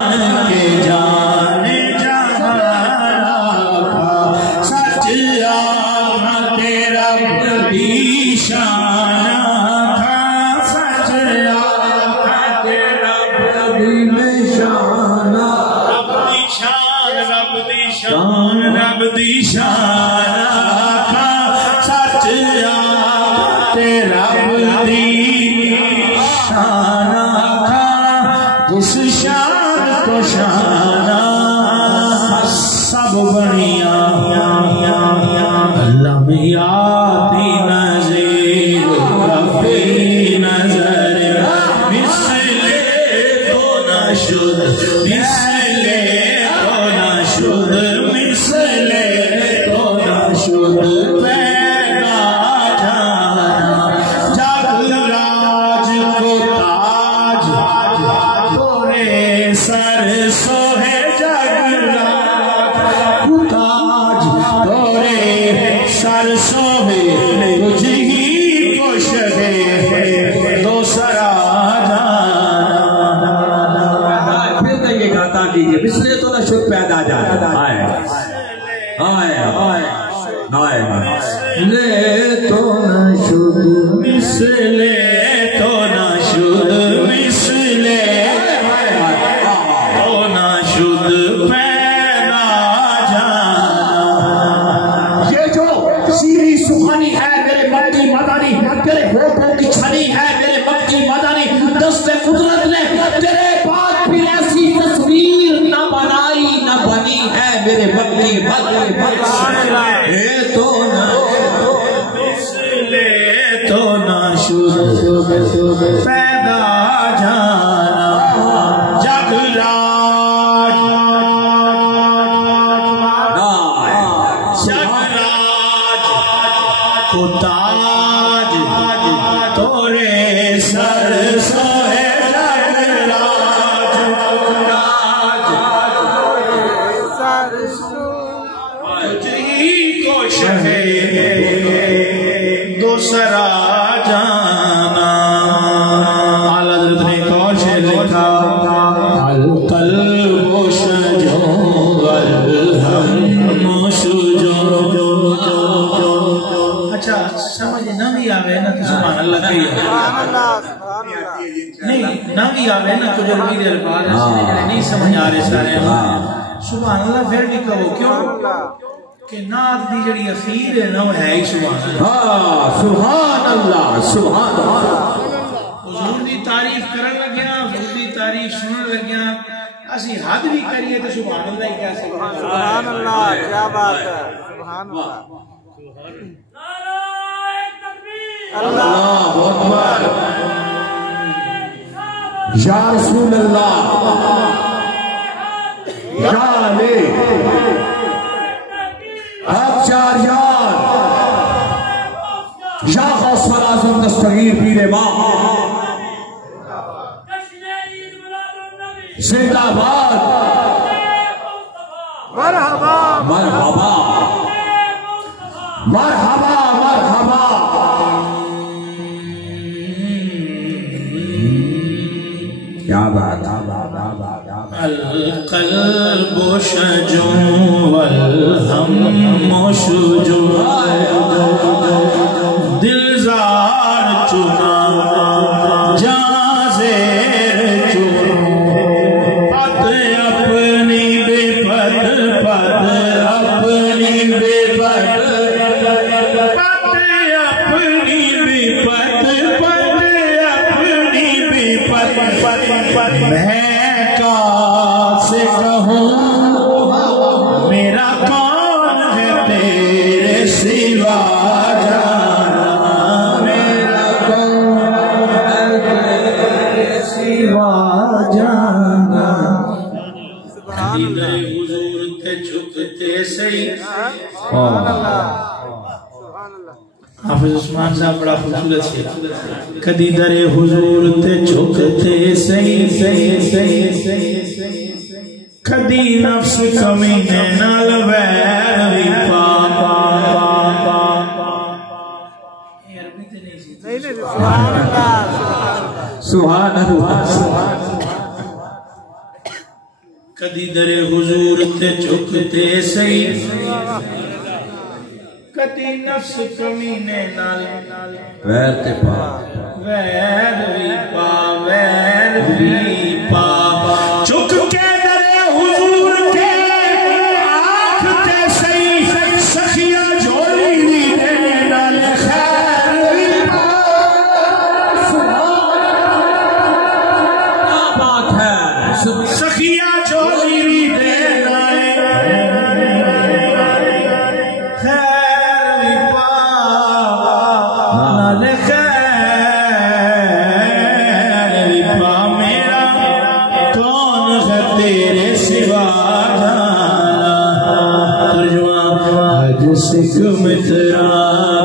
के जाने जहां सच आका तेरा बड़ी शान सच आका तेरा बड़ी शान रब दी शान रब दी शान रब दी शान सच आका तेरा बड़ी शान जिस शान को शाना सब बनिया अल्लाह में आती नज़ीर कभी नजर मिसले तो न शुद्ध मिसले तो न शुद्ध मिसले तो न शुद्ध पैदा जाना जग राज को ताज तोरे सर सोहे जगराज ताज तोरे सर सोहे तुझ ही को शहे दूसरा जाना। फिर से ये गाता कीजिए मिसले तो न शुद्ध पैदा जाना आए आए आए आए ले तो न शुद्ध मिसले तो न शुद्ध मिसले तो न शुद्ध पैदा जाना। ये जो सीरी सुखानी है मेरे मक्की मदानी तेरे होठों की छनी है मेरे मक्की मदानी दस्ते कुदरत ने तेरे बाद फिर ऐसी तस्वीर न बनाई न बनी है मेरे मक्की मदानी ये तो न मिसले तो न शुद्ध पैदा जाना जग राज जग राज को ताज तोरे सर सोहे जग राज तुझी को शहे दूसरा जाना। आला हज़रत ने एक और शेर लिखा अल कल्बु शजो वल हम्मु शुजो। अच्छा समझ न भी आवे ना तो सुभान अल्लाह कही नहीं न भी आवे ना तो जल्दी दे अल्फाज नहीं समझ आ रहे सारे सुभान अल्लाह फिर भी कहो क्यों कि नात दी जड़ी अखीर है ना है ही सुभान अल्लाह सुभान अल्लाह सुभान अल्लाह हुजूर दी तारीफ करन लग्या हुजूर दी तारीफ सुनन लग्या असि हद भी करिए तो सुभान अल्लाह ही कह सकते हैं। सुभान अल्लाह क्या बात है सुभान अल्लाह अल्लाहु अकबर या रसूल अल्लाह या अली हक चार यार या गौसुल आज़म दस्तगीर पीरे माँ जिंदाबाद मरहबा मरहबा मरहबा मरहबा क्या बात अल कल्बु शजो वल हम्मु शुजो दिलजार चुना जाज़ेर चुनो पद अपनी बेपद पद अपनी बेपद पद अपनी बेपद पद अपनी बेपद मैं का से कहूँ मेरा कौन है तेरे सिवा जाना मेरा कौन है तेरे सिवा जाना। खलीले हुजूर के झुकते सही हाफिज उस्मान साहब बड़ा खूबसूरत है कदी दरे हुजूर ते झुकते सही कदी नफ्स कमी ने नाल वैर पा सुभान अल्लाह कदी दरे हुजूर ते झुकते सही कदी नफ्स कमीने नाल वैर ते पा वैर भी पा झुक के दरे हुजूर के आँख ते सही सखिया झोली दी दे नाल खैर भी पा क्या बात है सखिया झोली दी दे नाल खैर भी पा नाल तेरे सिवा सिख मित्रा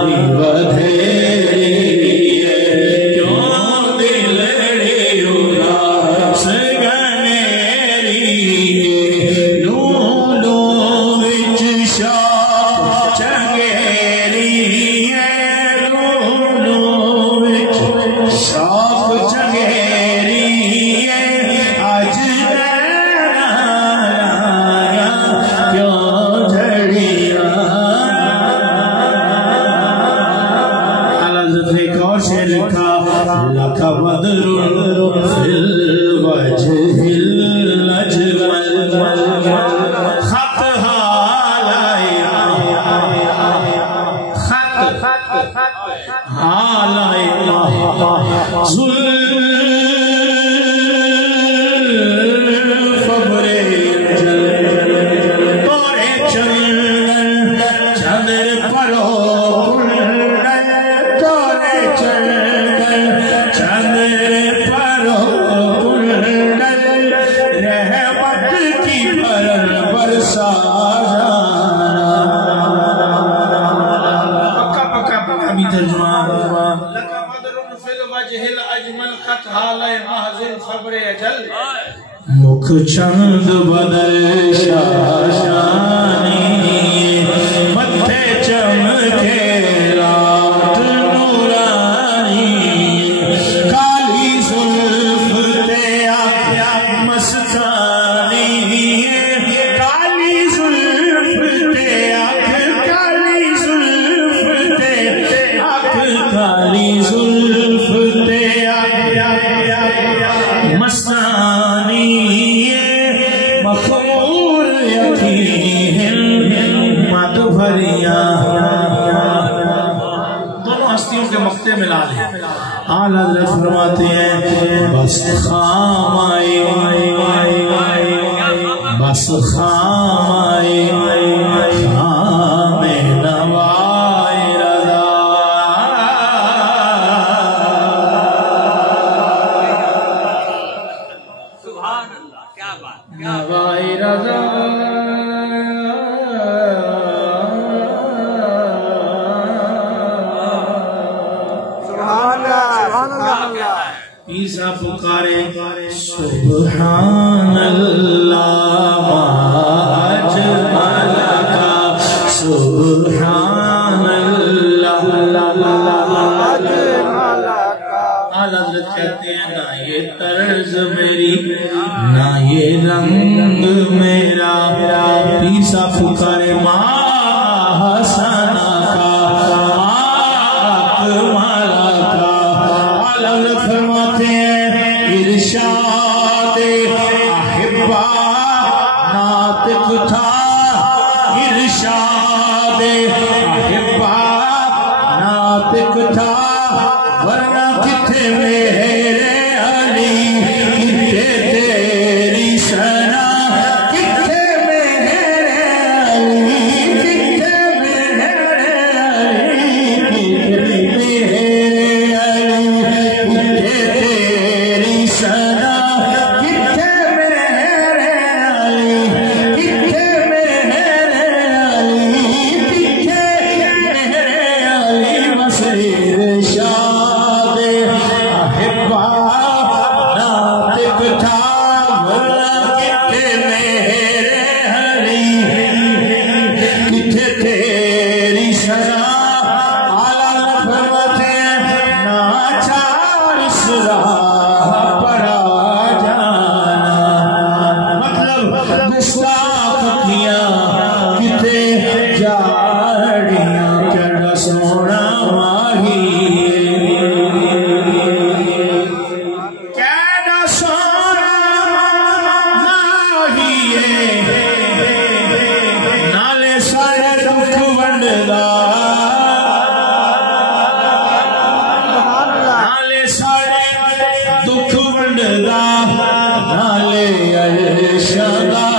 दी बधेरी क्यों दिलड़ी उदास गनेरी लू लू विच शाह चंगेरी लू लू विच शाह चंगेरी आज लका बदरुन फिल वजहिल अजमल खत हालाए जुल्फ बरे तोरे चंदन चंद्र परो तोरे चंदन चंद्र परो रहमत की भरन बरसा पक्का पक्का पक्का भी तर्जुमा लका बदरुन फिल वजहिल अजमल खत हाले महजिल खबरे अजल मुख चंद बदल शाशानी मत्थे चमके रात नूरानी काली जुल्फ ते आख्या मस्तानी काली जुल्फ ते आख काली जुल्फ ते आख काली जुल्फ ते आख्या मस्तानी मखमूर यकीन मत भरिया दोनों हस्तियों के मक्ते मिला ले आला हज़रत फरमाते हैं बस खाम आए बस खाम आए खाम नवाए रज़ा सुभान अल्लाह क्या बात नवाए रज़ा ईसा पुकारे सुभान अल्लाह अजमलका सुभान अल्लाह आला हज़रत कहते हैं ना ये तर्ज मेरी ना ये रंग मेरा ईसा पुकारे माँ हसना का माला का आला हज़रत फरमाते हैं इरशाद अहिब्बा नातिक था इरशाद अहिब्बा नातिक था वरना किथे मेरे अली किथे तेरी सना किथे मेरे अली शादा